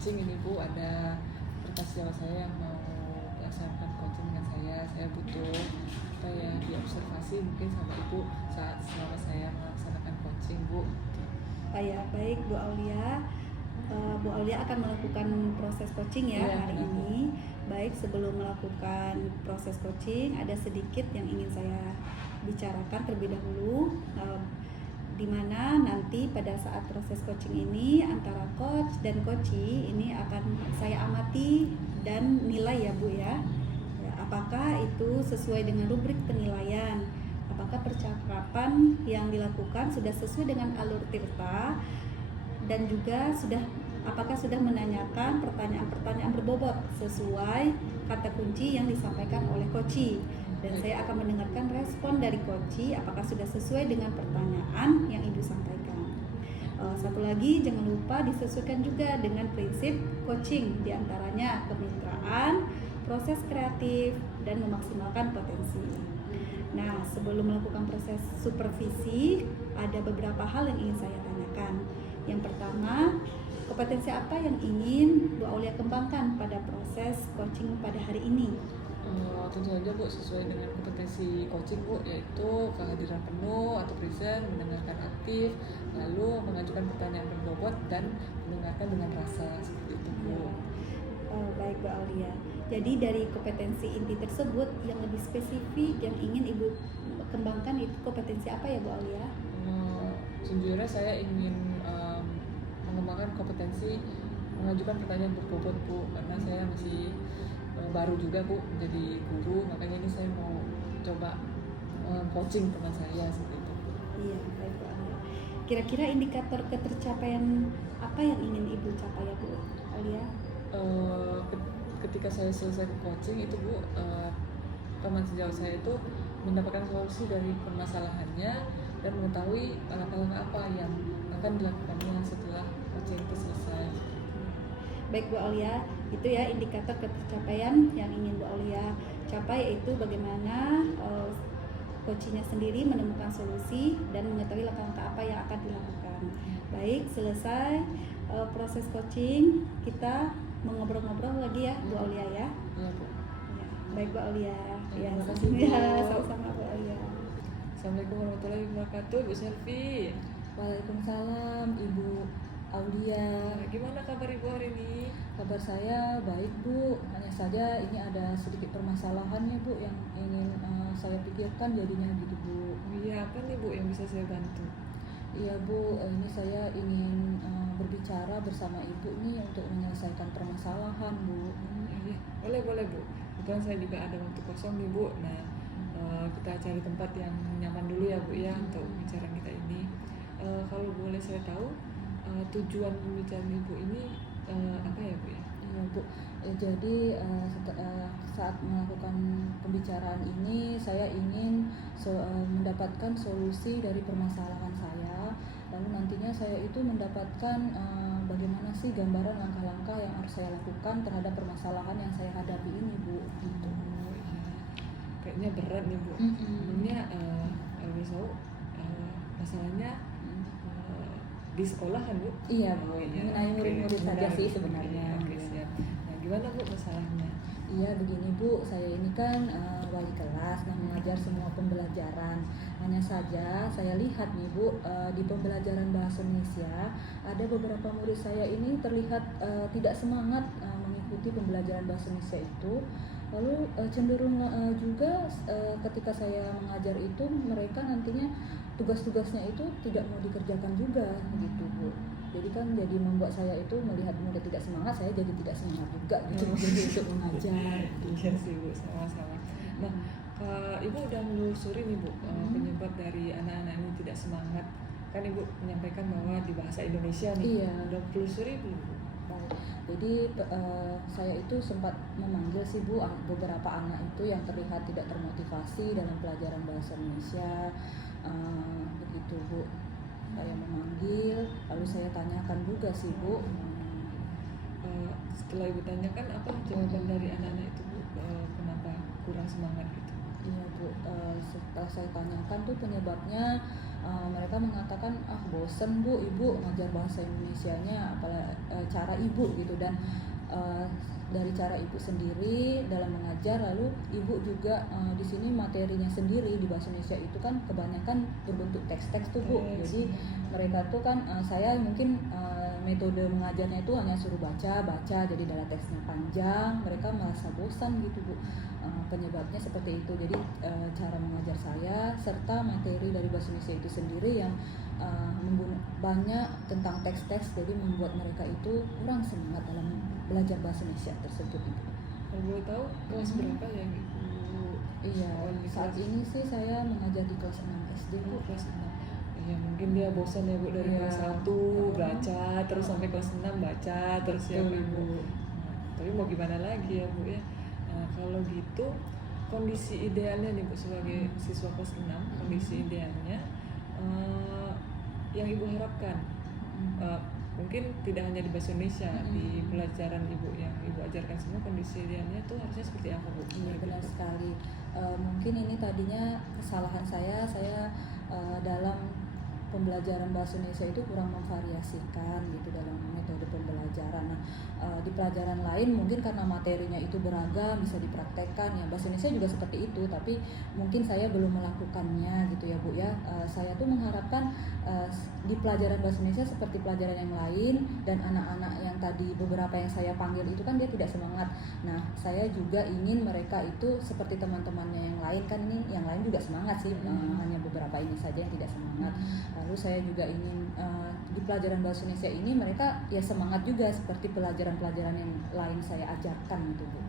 coaching ini Bu, ada rekan sejawat saya yang mau melaksanakan coaching dengan saya butuh apa ya, diobservasi mungkin sama Ibu saat selama saya melaksanakan coaching Bu. Ya, baik Bu Aulia. Bu Aulia akan melakukan proses coaching ya hari ini. Baik, sebelum melakukan proses coaching ada sedikit yang ingin saya bicarakan terlebih dahulu, di mana nanti pada saat proses coaching ini antara coach dan coachee ini akan saya amati dan nilai ya Bu ya. Apakah itu sesuai dengan rubrik penilaian? Apakah percakapan yang dilakukan sudah sesuai dengan alur Tirta, dan juga apakah sudah menanyakan pertanyaan-pertanyaan berbobot sesuai kata kunci yang disampaikan oleh coachee. Dan saya akan mendengarkan respon dari coachee apakah sudah sesuai dengan pertanyaan yang Ibu sampaikan. Satu lagi, jangan lupa disesuaikan juga dengan prinsip coaching, diantaranya kemitraan, proses kreatif, dan memaksimalkan potensi. Nah, sebelum melakukan proses supervisi, ada beberapa hal yang ingin saya tanyakan. Yang pertama, kompetensi apa yang ingin Bu Aulia kembangkan pada proses coaching pada hari ini? Tentu saja Bu, sesuai dengan kompetensi coaching Bu, yaitu kehadiran penuh atau present, mendengarkan aktif, lalu mengajukan pertanyaan berbobot dan mendengarkan dengan rasa, seperti itu Bu. Baik Bu Aulia. Jadi dari kompetensi inti tersebut yang lebih spesifik yang ingin Ibu kembangkan itu kompetensi apa ya Bu Aulia? Sejujurnya saya ingin mengembangkan kompetensi mengajukan pertanyaan berbobot Bu, karena saya masih baru juga Bu menjadi guru, makanya ini saya mau coba coaching teman saya seperti itu Bu. Iya, baik Bu Aulia. Kira-kira indikator ketercapaian apa yang ingin Ibu capai ya Bu Aulia? Ketika saya selesai coaching itu Bu, teman sejauh saya itu mendapatkan solusi dari permasalahannya dan mengetahui langkah-langkah apa yang akan dilakukannya setelah coaching itu selesai. Baik Bu Aulia, itu ya indikator ketercapaian yang ingin Bu Aulia capai, yaitu bagaimana coachingnya sendiri menemukan solusi dan mengetahui langkah-langkah apa yang akan dilakukan. Baik, selesai proses coaching, kita mengobrol-ngobrol lagi ya Bu Aulia ya. Iya Bu. Ya, baik Bu Aulia. Ya, Ya, terima kasih Bu. ya, sama-sama Bu Aulia. Assalamualaikum warahmatullahi wabarakatuh, Bu Selvi. Waalaikumsalam Ibu Aulia. Gimana kabar Ibu hari ini? Kabar saya baik Bu, hanya saja ini ada sedikit permasalahan ya Bu yang ingin saya pikirkan jadinya gitu Bu. Iya, apa nih Bu yang bisa saya bantu? Iya Bu, ini saya ingin berbicara bersama Ibu nih untuk menyelesaikan permasalahan Bu. Iya, boleh Bu. Kebetulan saya juga ada waktu kosong nih Bu. Nah, kita cari tempat yang nyaman dulu ya Bu ya untuk bicara kita ini. Kalau boleh saya tahu tujuan pembicaraan Ibu ini apa ya Bu ya? Iya Bu, jadi saat melakukan pembicaraan ini saya ingin mendapatkan solusi dari permasalahan saya. Lalu nantinya saya itu mendapatkan bagaimana sih gambaran langkah-langkah yang harus saya lakukan terhadap permasalahan yang saya hadapi ini Bu. Gitu. Iya. Kayaknya berat nih Bu. Sebenarnya kalau masalahnya di sekolah kan Bu? Iya Bu, mengenai murid-murid saja sih sebenarnya. Oke, siap. Nah, gimana Bu masalahnya? Iya begini Bu, saya ini kan wali kelas dan mengajar semua pembelajaran. Hanya saja saya lihat nih Bu, di pembelajaran bahasa Indonesia ada beberapa murid saya ini terlihat tidak semangat mengikuti pembelajaran bahasa Indonesia itu. Lalu cenderung juga ketika saya mengajar itu mereka nantinya tugas-tugasnya itu tidak mau dikerjakan juga gitu Bu. Jadi kan jadi membuat saya itu melihat murid tidak semangat, saya jadi tidak semangat juga gitu jadi untuk mengajar. Iya sih Bu, sama-sama. Nah, Ibu udah menelusuri nih Bu penyebab dari anak-anak ini tidak semangat. Kan Ibu menyampaikan bahwa di bahasa Indonesia nih. Iya. Udah telusuri belum Bu? Jadi saya itu sempat memanggil sih Bu beberapa anak itu yang terlihat tidak termotivasi dalam pelajaran bahasa Indonesia, begitu Bu. Saya memanggil, lalu saya tanyakan juga sih Bu. Setelah Ibu tanyakan apa jawaban dari anak-anak itu Bu? Kenapa kurang semangat gitu? Iya Bu, setelah saya tanyakan tuh penyebabnya, mereka mengatakan bosen Bu, ibu ngajar bahasa Indonesianya, apalagi cara ibu gitu, dan eh, dari cara ibu sendiri dalam mengajar, lalu ibu juga di sini materinya sendiri di bahasa Indonesia itu kan kebanyakan berbentuk teks-teks tuh Bu. Jadi mereka tuh kan saya mungkin metode mengajarnya itu hanya suruh baca, jadi dalam teksnya panjang, mereka merasa bosan gitu Bu. Penyebabnya seperti itu. Jadi cara mengajar saya serta materi dari bahasa Indonesia itu sendiri yang banyak tentang teks-teks, jadi membuat mereka itu kurang semangat dalam belajar bahasa Indonesia tersebut Ibu. Kalau boleh tahu kelas berapa yang Ibu? Iya, saat ini sih saya mengajar di kelas 6 SD Bu. Kelas 6. Ya mungkin dia bosan ya Bu, dari kelas 1 baca terus sampai kelas 6 baca terus ya Bu. Nah, tapi mau gimana lagi ya Bu ya. Nah, kalau gitu kondisi idealnya nih Bu sebagai siswa kelas 6, kondisi idealnya yang Ibu harapkan, mungkin tidak hanya di bahasa Indonesia, di pelajaran Ibu yang Ibu ajarkan semua, kondisi idealnya tuh harusnya seperti apa Bu? Iya benar sekali. Mungkin ini tadinya kesalahan saya dalam pembelajaran bahasa Indonesia itu kurang memvariasikan gitu dalam metode pembelajaran. Nah, di pelajaran lain mungkin karena materinya itu beragam bisa dipraktekkan ya, bahasa Indonesia juga seperti itu, tapi mungkin saya belum melakukannya gitu ya Bu ya. Saya tuh mengharapkan di pelajaran bahasa Indonesia seperti pelajaran yang lain, dan anak-anak yang tadi beberapa yang saya panggil itu kan dia tidak semangat. Nah, saya juga ingin mereka itu seperti teman-temannya yang lain, kan ini yang lain juga semangat sih, hanya beberapa ini saja yang tidak semangat. Lalu saya juga ingin di pelajaran bahasa Indonesia ini mereka ya semangat juga seperti pelajaran-pelajaran yang lain saya ajarkan gitu Bu.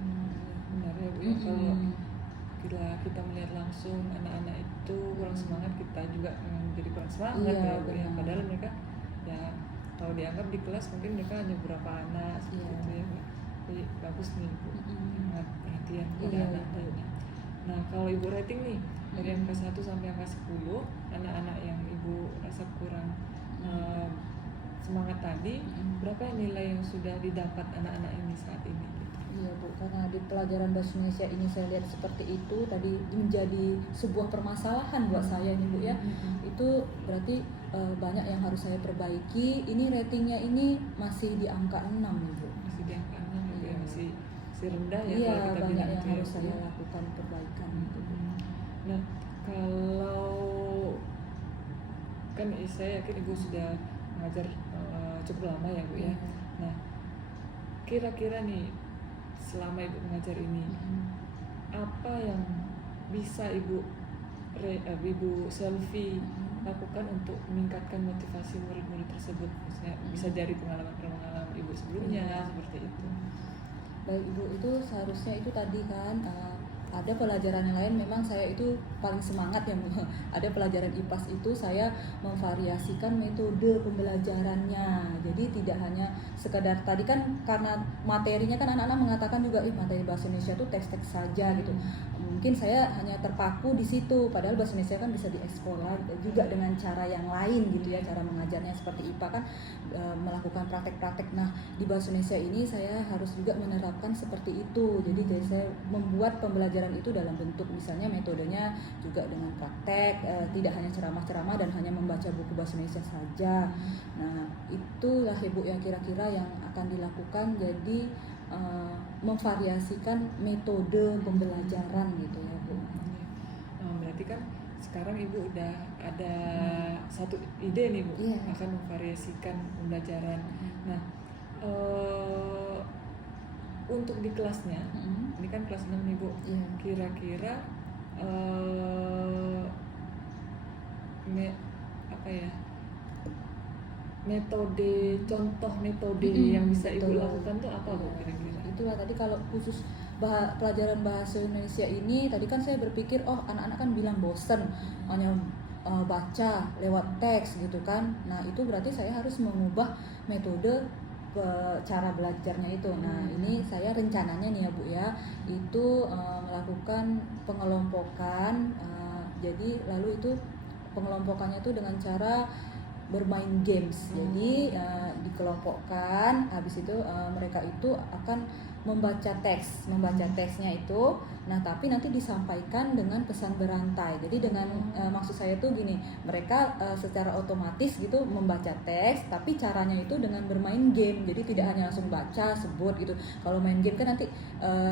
Benar ya Bu ya, kalau kita melihat langsung anak-anak itu kurang semangat, kita juga menjadi kurang semangat ya Bu ya. Padahal mereka ya kalau dianggap di kelas mungkin mereka hanya beberapa anak seperti itu ya Bu. Jadi bagus nih Bu, sangat perhatian pada anak-anaknya. Nah, kalau Ibu rating nih dari angka 1 sampai angka 10, anak-anak yang Ibu rasa kurang semangat tadi, berapa nilai yang sudah didapat anak-anak ini saat ini? Iya Bu, karena di pelajaran bahasa Indonesia ini saya lihat seperti itu tadi menjadi sebuah permasalahan buat saya ini Bu ya. Itu berarti banyak yang harus saya perbaiki. Ini ratingnya ini masih di angka 6 nih Bu. Masih di angka 6 ya, masih rendah ya. Iya, kalau kita banyak bilang yang itu harus ya, saya lakukan perbaikan gitu Bu. Nah, kalau kan saya yakin Ibu sudah mengajar cukup lama ya Bu ya. Nah, kira-kira nih selama Ibu mengajar ini, apa yang bisa Ibu Selvi lakukan untuk meningkatkan motivasi murid-murid tersebut? Maksudnya bisa dari pengalaman-pengalaman Ibu sebelumnya seperti itu. Baik Ibu, itu seharusnya itu tadi kan ada pelajaran yang lain memang saya itu paling semangat ya Bu. Ada pelajaran IPAS itu saya memvariasikan metode pembelajarannya. Jadi tidak hanya sekedar tadi kan karena materinya kan anak-anak mengatakan juga materi bahasa Indonesia itu teks-teks saja gitu. Mungkin saya hanya terpaku di situ, padahal bahasa Indonesia kan bisa dieksplor juga dengan cara yang lain gitu ya, cara mengajarnya seperti IPA kan melakukan praktek-praktek. Nah, di bahasa Indonesia ini saya harus juga menerapkan seperti itu. Jadi saya membuat pembelajaran itu dalam bentuk misalnya metodenya juga dengan praktek, tidak hanya ceramah-ceramah dan hanya membaca buku bahasa Indonesia saja. Nah, itulah Ibu yang kira-kira yang akan dilakukan, jadi memvariasikan metode pembelajaran gitu ya Bu. Berarti kan sekarang Ibu udah ada satu ide nih Bu, akan memvariasikan pembelajaran. Nah, untuk di kelasnya, ini kan kelas 6 nih Bu, kira-kira contoh metode yang bisa Ibu lakukan tuh apa Bu kira-kira? Itulah tadi kalau khusus pelajaran bahasa Indonesia ini tadi kan saya berpikir anak-anak kan bilang bosen hanya baca lewat teks gitu kan. Nah, itu berarti saya harus mengubah metode cara belajarnya itu. Nah, ini saya rencananya nih ya Bu ya, itu melakukan pengelompokan. Jadi lalu itu pengelompokannya itu dengan cara bermain games. Jadi dikelompokkan. Habis itu mereka itu akan membaca teksnya itu. Nah, tapi nanti disampaikan dengan pesan berantai. Jadi dengan maksud saya tuh gini, mereka secara otomatis gitu membaca teks, tapi caranya itu dengan bermain game. Jadi tidak hanya langsung baca, sebut gitu. Kalau main game kan nanti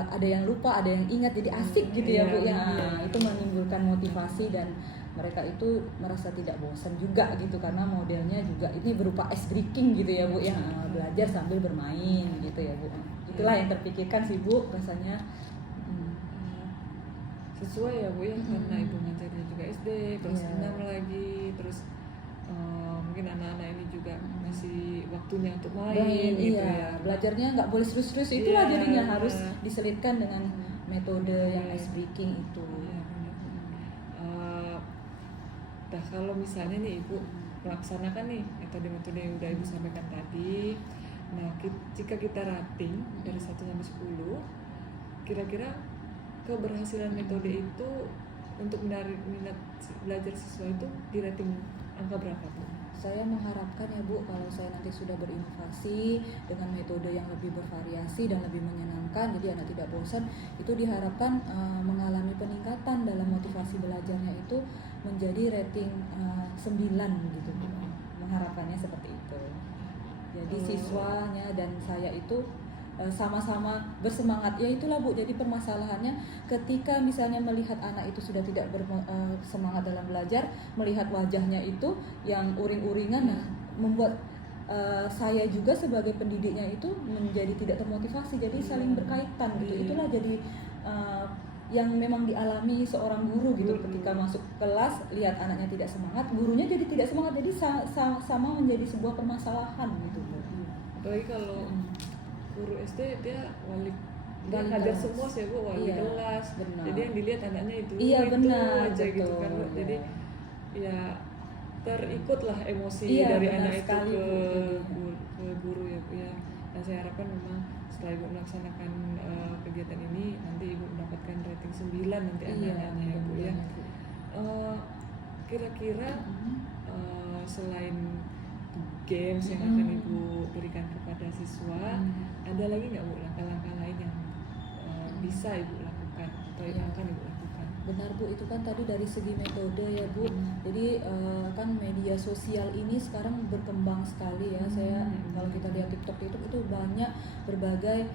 ada yang lupa, ada yang ingat, jadi asik gitu ya Bu ya. Itu menimbulkan motivasi dan mereka itu merasa tidak bosan juga gitu, karena modelnya juga ini berupa ice breaking gitu ya Bu ya, belajar sambil bermain gitu ya Bu. Itulah yang terpikirkan sih Bu rasanya. Sesuai ya Bu ya, karena ibu ngajarnya juga SD, terus 6 lagi, terus mungkin anak-anak ini juga masih waktunya untuk main gitu ya. Belajarnya nggak boleh serius-serius, itulah jadinya harus diselipkan dengan metode yang ice breaking itu. Nah, kalau misalnya nih Ibu melaksanakan nih metode-metode yang udah Ibu sampaikan tadi, nah jika kita rating dari 1 sampai 10, kira-kira keberhasilan metode itu untuk menarik minat belajar siswa itu di rating angka berapa Bu? Saya mengharapkan ya Bu, kalau saya nanti sudah berinovasi dengan metode yang lebih bervariasi dan lebih menyenangkan, jadi anak tidak bosan, itu diharapkan mengalami peningkatan dalam motivasi belajarnya itu menjadi rating 9 gitu Bu. Mengharapkannya seperti itu. Jadi siswanya dan saya itu sama-sama bersemangat. Ya itulah Bu, jadi permasalahannya ketika misalnya melihat anak itu sudah tidak bersemangat dalam belajar, melihat wajahnya itu yang uring-uringan, nah membuat saya juga sebagai pendidiknya itu menjadi tidak termotivasi. Jadi saling berkaitan gitu. Itulah jadi yang memang dialami seorang guru gitu, ketika masuk kelas lihat anaknya tidak semangat, gurunya jadi tidak semangat, jadi sama menjadi sebuah permasalahan gitu Bu. Apalagi kalau guru SD dia wali ngajar semua sih Bu, wali kelas. Benar. Jadi yang dilihat anaknya itu benar, aja gitu kan. Jadi ya terikutlah emosi dari anak itu ke guru ya Bu ya. Nah, saya harapkan memang setelah Ibu melaksanakan kegiatan ini nanti Ibu mendapatkan rating 9 nanti anak-anaknya ya Bu ya. Kira-kira selain games yang akan Ibu berikan kepada siswa, ada lagi nggak Bu langkah-langkah lain yang bisa Ibu lakukan atau yang akan Ibu lakukan? Benar Bu, itu kan tadi dari segi metode ya Bu. Jadi kan media sosial ini sekarang berkembang sekali ya. Saya kalau kita lihat TikTok itu banyak berbagai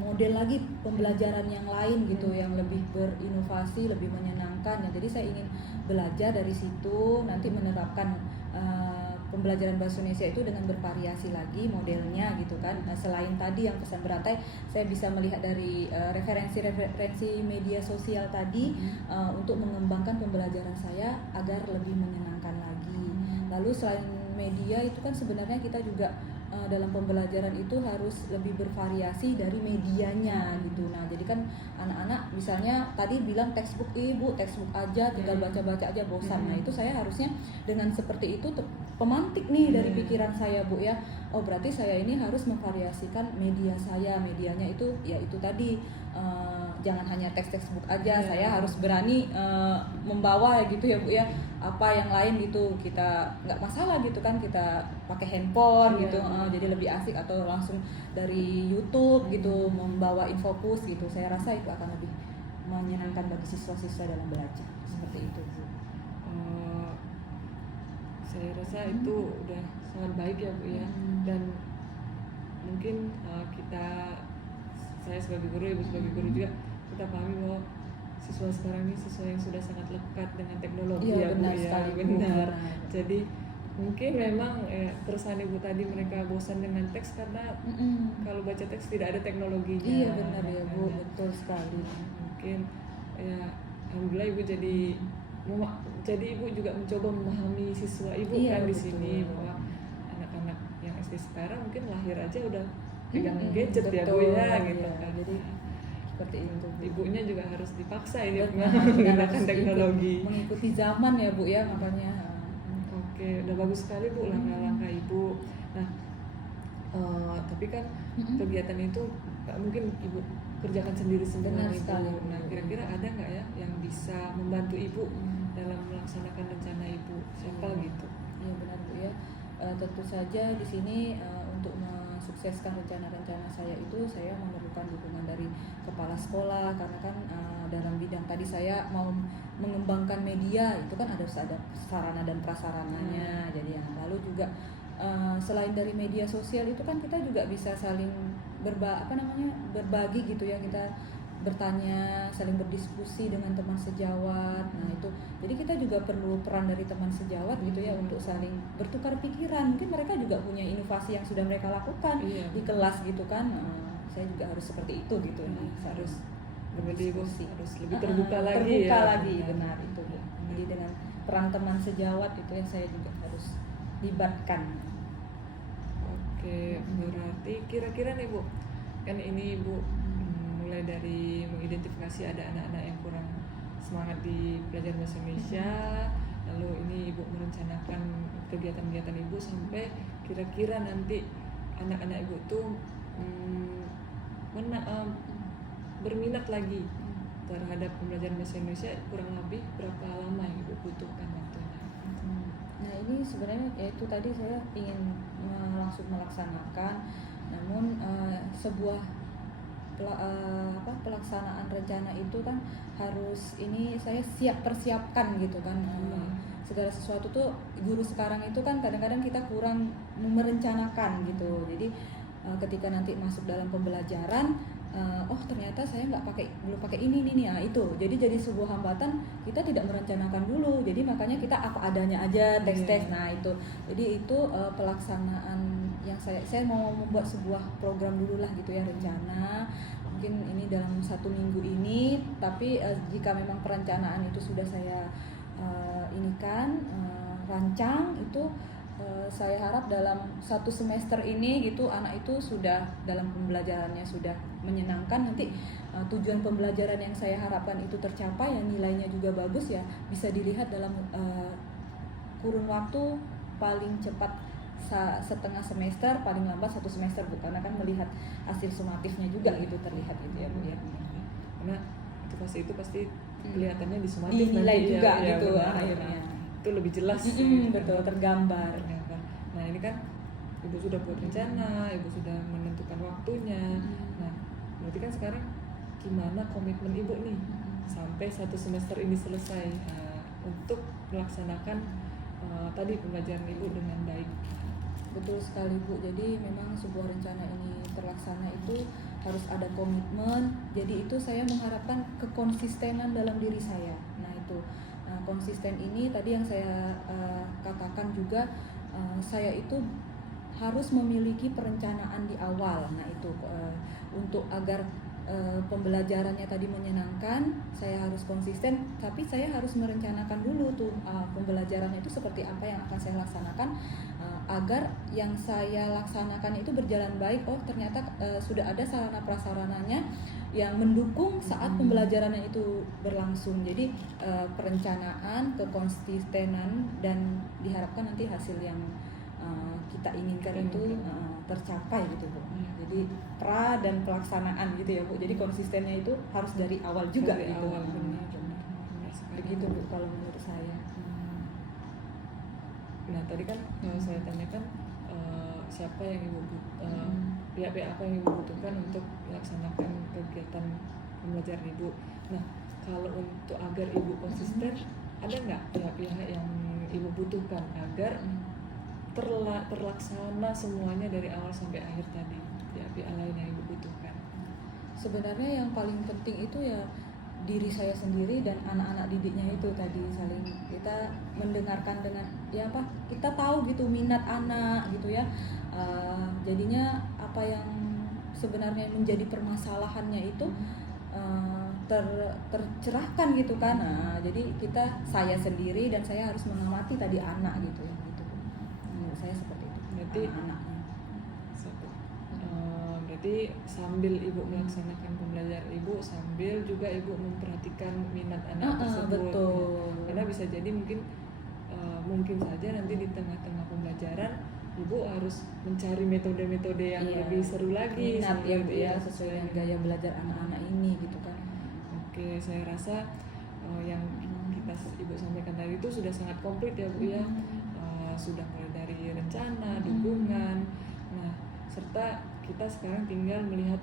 model lagi pembelajaran yang lain gitu, yang lebih berinovasi, lebih menyenangkan ya. Jadi saya ingin belajar dari situ, nanti menerapkan pembelajaran bahasa Indonesia itu dengan bervariasi lagi modelnya gitu kan. Nah, selain tadi yang pesan berantai, saya bisa melihat dari referensi media sosial tadi untuk mengembangkan pembelajaran saya agar lebih menyenangkan lagi. Lalu selain media itu kan sebenarnya kita juga dalam pembelajaran itu harus lebih bervariasi dari medianya gitu. Nah, jadi kan anak-anak misalnya tadi bilang textbook, Ibu textbook aja, tinggal baca-baca aja bosan. Nah, itu saya harusnya dengan seperti itu pemantik nih dari pikiran saya Bu ya. Oh, berarti saya ini harus memvariasikan media saya. Medianya itu ya itu tadi jangan hanya textbook aja. Saya harus berani membawa gitu ya Bu ya. Apa yang lain gitu, kita nggak masalah gitu kan, kita pakai handphone gitu, jadi lebih asik, atau langsung dari YouTube gitu membawa infocus gitu. Saya rasa itu akan lebih menyenangkan bagi siswa-siswa dalam belajar seperti itu Bu. Saya rasa itu udah sangat baik ya Bu ya. Dan mungkin saya sebagai guru, Ibu sebagai guru juga, kita pahami bahwa siswa sekarang ini siswa yang sudah sangat lekat dengan teknologi ya Bu ya. Benar. Jadi mungkin memang keresahan Ibu tadi, mereka bosan dengan teks karena kalau baca teks tidak ada teknologinya. Iya benar ya Bu, betul sekali. Mungkin ya alhamdulillah Ibu jadi Ibu juga mencoba memahami siswa Ibu kan di sini, bahwa anak-anak yang SD sekarang mungkin lahir aja udah pegang gadget ya Bu ya gitu kan. Jadi seperti itu. Ibunya juga harus dipaksa ini menggunakan teknologi, mengikuti zaman ya Bu ya, makanya. Oke, udah bagus sekali Bu langkah-langkah Ibu. Nah, tapi kan kegiatan itu nggak mungkin Ibu kerjakan sendiri semua Ibu. Nah, kira-kira ada nggak ya yang bisa membantu Ibu dalam melaksanakan rencana Ibu? Siapa gitu? Iya benar Bu ya. tentu saja di sini untuk mensukseskan rencana-rencana saya itu saya memerlukan dukungan dari kepala sekolah, karena kan dalam bidang tadi saya mau mengembangkan media itu kan harus ada sarana dan prasarananya. Jadi lalu juga selain dari media sosial itu kan kita juga bisa saling berbagi gitu ya, kita bertanya, saling berdiskusi dengan teman sejawat. Nah itu, jadi kita juga perlu peran dari teman sejawat gitu ya untuk saling bertukar pikiran. Mungkin mereka juga punya inovasi yang sudah mereka lakukan di kelas gitu kan. Saya juga harus seperti itu gitu. Harus berdiskusi, harus lebih terbuka lagi. Terbuka lagi, benar itu Bu. Jadi dengan peran teman sejawat itu yang saya juga harus libatkan. Oke, berarti kira-kira nih Bu, kan ini Ibu mulai dari mengidentifikasi ada anak-anak yang kurang semangat di belajar bahasa Indonesia, lalu ini Ibu merencanakan kegiatan-kegiatan Ibu sampai kira-kira nanti anak-anak Ibu tuh berminat lagi terhadap pembelajaran bahasa Indonesia. Kurang lebih berapa lama yang Ibu butuhkan waktunya? Nah ini sebenarnya yaitu tadi saya ingin langsung melaksanakan, namun sebuah pelaksanaan rencana itu kan harus ini saya persiapkan gitu kan. Segala sesuatu tuh guru sekarang itu kan kadang-kadang kita kurang merencanakan gitu. Jadi ketika nanti masuk dalam pembelajaran, oh ternyata saya belum pakai ini nih, itu jadi sebuah hambatan, kita tidak merencanakan dulu. Jadi makanya kita apa adanya aja teks-teks. Nah itu, jadi itu pelaksanaan yang saya mau membuat sebuah program dulu lah gitu ya, rencana mungkin ini dalam 1 minggu ini. Tapi jika memang perencanaan itu sudah saya rancang itu, saya harap dalam 1 semester ini gitu anak itu sudah dalam pembelajarannya sudah menyenangkan. Nanti tujuan pembelajaran yang saya harapkan itu tercapai, yang nilainya juga bagus ya, bisa dilihat dalam kurun waktu paling cepat setengah semester, paling lambat 1 semester Bu, karena kan melihat hasil sumatifnya juga gitu terlihat gitu ya Bu ya. Karena itu pasti kelihatannya di sumatif nilai nanti juga ya, gitu benar. akhirnya. Itu lebih jelas Betul, tergambar. Nah ini kan Ibu sudah buat rencana, Ibu sudah menentukan waktunya. Nah berarti kan sekarang gimana komitmen Ibu nih sampai 1 semester ini selesai untuk melaksanakan tadi pembelajaran Ibu dengan baik? Betul sekali Bu, jadi memang sebuah rencana ini terlaksana itu harus ada komitmen. Jadi itu saya mengharapkan kekonsistenan dalam diri saya. Nah itu, konsisten ini tadi yang saya katakan juga, saya itu harus memiliki perencanaan di awal. Nah itu untuk agar pembelajarannya tadi menyenangkan, saya harus konsisten, tapi saya harus merencanakan dulu tuh pembelajarannya itu seperti apa yang akan saya laksanakan, agar yang saya laksanakan itu berjalan baik. Oh ternyata sudah ada sarana prasarananya yang mendukung saat pembelajarannya itu berlangsung. Jadi perencanaan, kekonsistenan, dan diharapkan nanti hasil yang kita inginkan itu tercapai gitu Bu. Jadi pra dan pelaksanaan gitu ya Bu. Jadi konsistennya itu harus dari awal juga dari gitu. Awal, benar. Begitu Bu kalau menurut saya. Nah tadi kan saya tanyakan siapa yang Ibu pihak-pihak apa yang Ibu butuhkan untuk melaksanakan kegiatan pembelajaran Ibu. Nah kalau untuk agar Ibu konsisten, ada nggak pihak-pihak yang Ibu butuhkan agar terlaksana semuanya dari awal sampai akhir tadi? Pihak-pihak lain yang Ibu butuhkan? Sebenarnya yang paling penting itu ya diri saya sendiri dan anak-anak didiknya itu tadi, saling kita mendengarkan dengan kita tahu gitu minat anak gitu ya. Jadinya apa yang sebenarnya menjadi permasalahannya itu tercerahkan gitu kan. Jadi saya sendiri dan saya harus mengamati tadi anak gitu ya gitu. Menurut saya seperti itu. Berarti anak-anaknya. Berarti sambil Ibu melaksanakan pembelajaran Ibu, sambil juga Ibu memperhatikan minat anak tersebut. Betul. Karena bisa jadi mungkin saja nanti di tengah-tengah pembelajaran Ibu harus mencari metode-metode yang lebih seru lagi, minat ya sesuai dengan gaya belajar anak-anak ini gitu kan. Oke, saya rasa yang Ibu sampaikan tadi itu sudah sangat komplit ya Bu ya. Sudah mulai dari seperti rencana, dukungan. Nah, serta kita sekarang tinggal melihat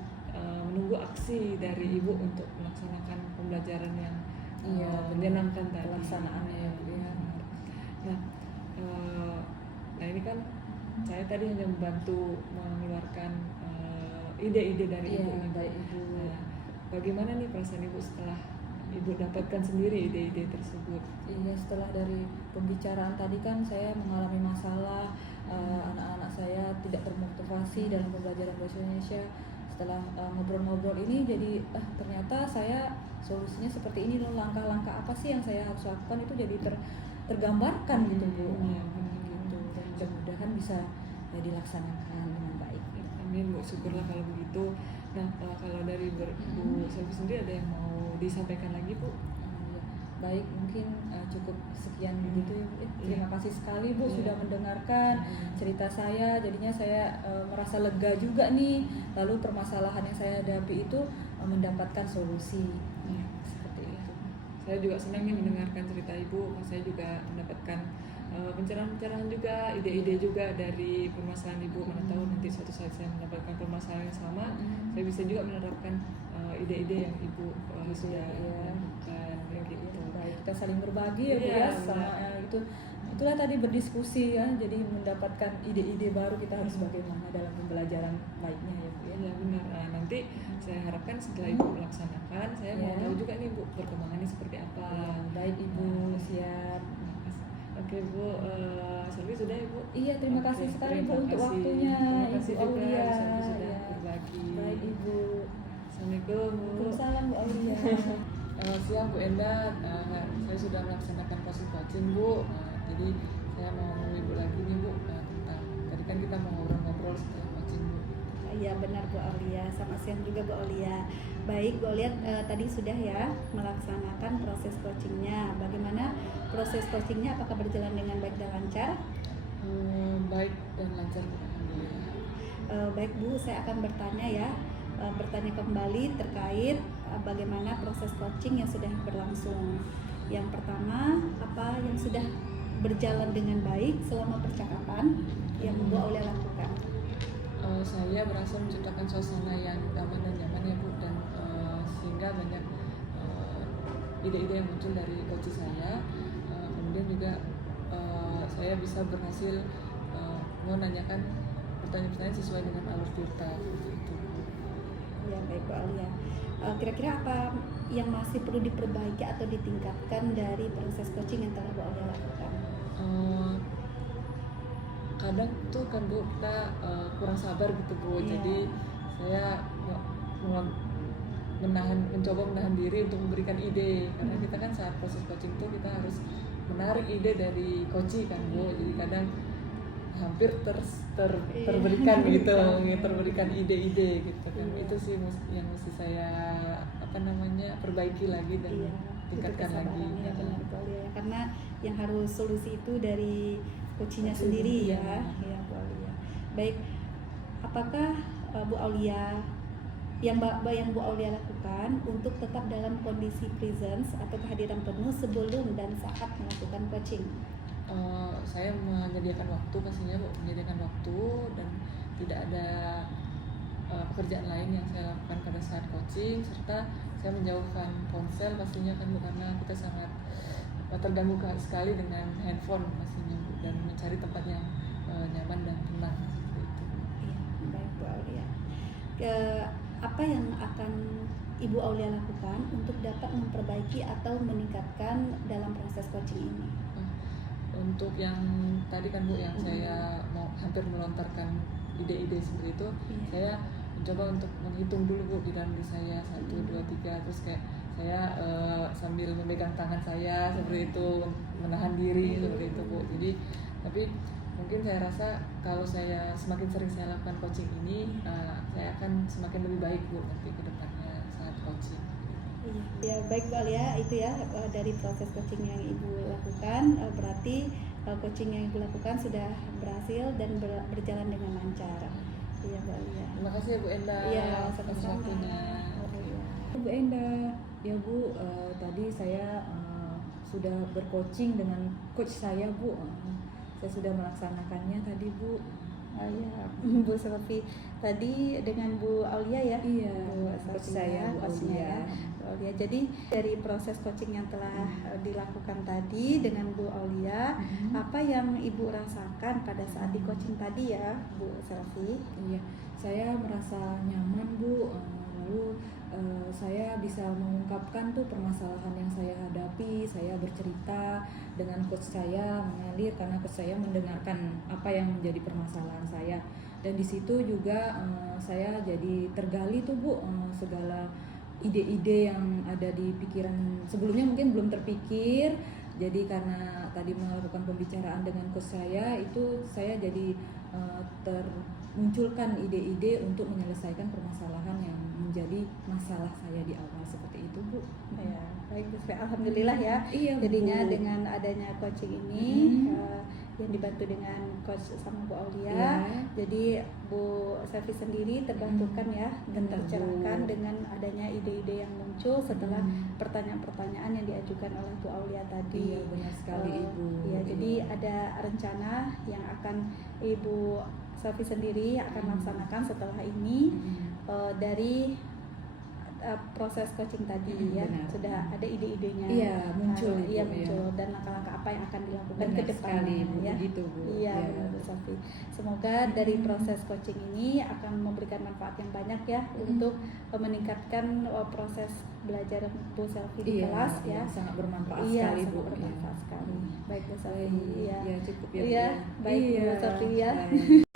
menunggu aksi dari ibu untuk melaksanakan pembelajaran yang menyenangkan tadi. Pelaksanaannya ya Bu ya. Nah, nah ini kan saya tadi hanya membantu mengeluarkan ide-ide dari ibu. Baik Ibu. Nah, bagaimana nih perasaan ibu setelah ibu dapatkan sendiri ide-ide tersebut? Iya, setelah dari pembicaraan tadi kan saya mengalami masalah, anak-anak saya tidak termotivasi dalam pembelajaran bahasa Indonesia. Setelah ngobrol-ngobrol ini jadi ternyata saya solusinya seperti ini loh, langkah-langkah apa sih yang saya harus lakukan itu jadi tergambarkan gitu Bu. Iya, benar. Gitu. Dan mudah-mudahan bisa dilaksanakan dengan baik. Amin Bu, syukurlah kalau begitu. Nah, kalau dari Bu Selvi sendiri ada yang mau disampaikan lagi Bu? Ya, baik, mungkin cukup sekian begitu ya Bu. Terima kasih sekali Bu sudah mendengarkan cerita saya. Jadinya saya merasa lega juga nih. Lalu permasalahan yang saya hadapi itu mendapatkan solusi. Seperti itu. Saya juga senang nih mendengarkan cerita ibu. Saya juga mendapatkan pencerahan-pencerahan juga, ide-ide juga dari permasalahan ibu. Mana tahu nanti suatu saat saya mendapatkan permasalahan yang sama, saya bisa juga menerapkan ide-ide yang ibu sudah lakukan. Gitu. Baik, kita saling berbagi ya Bu Iya, ya sama itulah tadi berdiskusi ya. Jadi mendapatkan ide-ide baru kita harus bagaimana dalam pembelajaran baiknya ya Bu ya. Ya benar. Nah, nanti saya harapkan setelah ibu melaksanakan, saya mau tahu juga nih Bu perkembangannya seperti apa. Baik Ibu, siap. Oke Bu, Selvi sudah ya Bu? Iya, terima kasih sekali Bu untuk waktunya. Terima kasih Ibu juga Aulia. Selvi sudah Ya. berbagi. Baik Ibu. Assalamualaikum Bu. Waalaikumsalam Bu Aulia. Siang Bu Enda, saya sudah melaksanakan proses coaching Bu. Jadi saya mau ngomong Ibu lagi nih Bu tentang tadi kan kita mau ngobrol-ngobrol setelah coaching Bu. Iya benar Bu Aulia, selamat siang juga Bu Aulia. Baik Bu Aulia, tadi sudah ya melaksanakan proses coachingnya. Bagaimana proses coachingnya? Apakah berjalan dengan baik dan lancar? Baik dan lancar Bu. Alhamdulillah. Baik Bu, saya akan bertanya kembali terkait bagaimana proses coaching yang sudah berlangsung. Yang pertama, apa yang sudah berjalan dengan baik selama percakapan yang Bu Aulia lakukan? Saya berhasil menciptakan suasana yang aman dan nyaman ya Bu, dan sehingga banyak ide-ide yang muncul dari coach saya. Kemudian juga saya bisa berhasil menanyakan pertanyaan-pertanyaan sesuai dengan alur cerita itu. Ya baik Bu Aulia. Kira-kira apa yang masih perlu diperbaiki atau ditingkatkan dari proses coaching yang telah Bu Aulia lakukan? Kadang tuh kan Bu kita kurang sabar gitu Bu. Iya. Jadi saya mencoba menahan diri untuk memberikan ide, karena kita kan saat proses coaching tuh kita harus menarik ide dari coach kan Bu. Jadi kadang hampir terberikan gitu, terberikan ide-ide gitu kan. Itu sih yang mesti saya perbaiki lagi dan tingkatkan lagi. Ya benar Bu Aulia, karena yang harus solusi itu dari coachnya sendiri ya Bu Aulia. Baik, apakah Bu Aulia yang Bu Aulia lakukan untuk tetap dalam kondisi presence atau kehadiran penuh sebelum dan saat melakukan coaching? Saya menyediakan waktu pastinya Bu, menyediakan waktu dan tidak ada pekerjaan lain yang saya lakukan pada saat coaching, serta saya menjauhkan ponsel pastinya kan Bu, karena kita sangat terganggu sekali dengan handphone pastinya Bu, dan mencari tempat yang nyaman dan tenang seperti itu. Iya, baik Bu Aulia. Apa yang akan Ibu Aulia lakukan untuk dapat memperbaiki atau meningkatkan dalam proses coaching ini? Untuk yang tadi kan Bu, yang saya mau hampir melontarkan ide-ide seperti itu, saya mencoba untuk menghitung dulu Bu di dalam diri saya 1, 2, 3, terus kayak saya sambil memegang tangan saya seperti itu, menahan diri seperti itu Bu. Jadi tapi mungkin saya rasa kalau saya semakin sering saya lakukan coaching ini, saya akan semakin lebih baik Bu nanti ke depannya saat coaching. Ya baik Bu Aulia, itu ya dari proses coaching yang Ibu lakukan, berarti coaching yang Ibu lakukan sudah berhasil dan berjalan dengan lancar. Iya Bu Aulia. Terima kasih ya Bu Enda. Iya, atas sama-sama. waktunya. Bu Enda, ya Bu, tadi saya sudah bercoaching dengan coach saya Bu. saya sudah melaksanakannya tadi Bu. Oh ya, Bu Selvi tadi dengan Bu Aulia ya. Iya, Bu coach Selvi saya, Bu coachnya Aulia. ya. Bu Aulia. Jadi dari proses coaching yang telah dilakukan tadi dengan Bu Aulia, apa yang Ibu rasakan pada saat di coaching tadi ya, Bu Selvi? Iya, saya merasa nyaman Bu. Lalu saya bisa mengungkapkan tuh permasalahan yang saya hadapi. Saya bercerita dengan coach saya, mengalir karena coach saya mendengarkan apa yang menjadi permasalahan saya. Dan di situ juga saya jadi tergali tuh Bu, segala ide-ide yang ada di pikiran sebelumnya mungkin belum terpikir. Jadi karena tadi melakukan pembicaraan dengan coach saya, itu saya jadi termunculkan ide-ide untuk menyelesaikan permasalahan yang menjadi masalah saya di awal, seperti itu Bu. Ya, baik Bu Selvi. Alhamdulillah ya. Iya, Jadinya Bu. dengan adanya coaching ini yang dibantu dengan coach sama Bu Aulia, Iya. jadi Bu Selvi sendiri terbantukan ya dan Benar, tercerahkan Bu. dengan adanya ide-ide yang muncul setelah pertanyaan-pertanyaan yang diajukan oleh Bu Aulia tadi. Iya, benar sekali Ibu. Iya, jadi ada rencana yang akan Ibu Selvi sendiri akan laksanakan setelah ini dari proses coaching tadi ya. Benar. Sudah ada ide-idenya. Iya, muncul itu, Iya, ya. muncul dan langkah-langkah apa yang akan dilakukan Benar ke depannya sekali, Bu. ya. Begitu, Bu. Iya, Iya. benar Bu Selvi. Semoga dari proses coaching ini akan memberikan manfaat yang banyak ya untuk meningkatkan proses belajar Bu Selvi di Iya, kelas iya, ya. sangat bermanfaat Iya, sekali, sangat Bu. bermanfaat Iya. sekali. Baik Bu Selvi. Baik. Iya. Iya, cukup ya, Bu, Iya, ya. baik Bu Iya, Selvi ya. baik.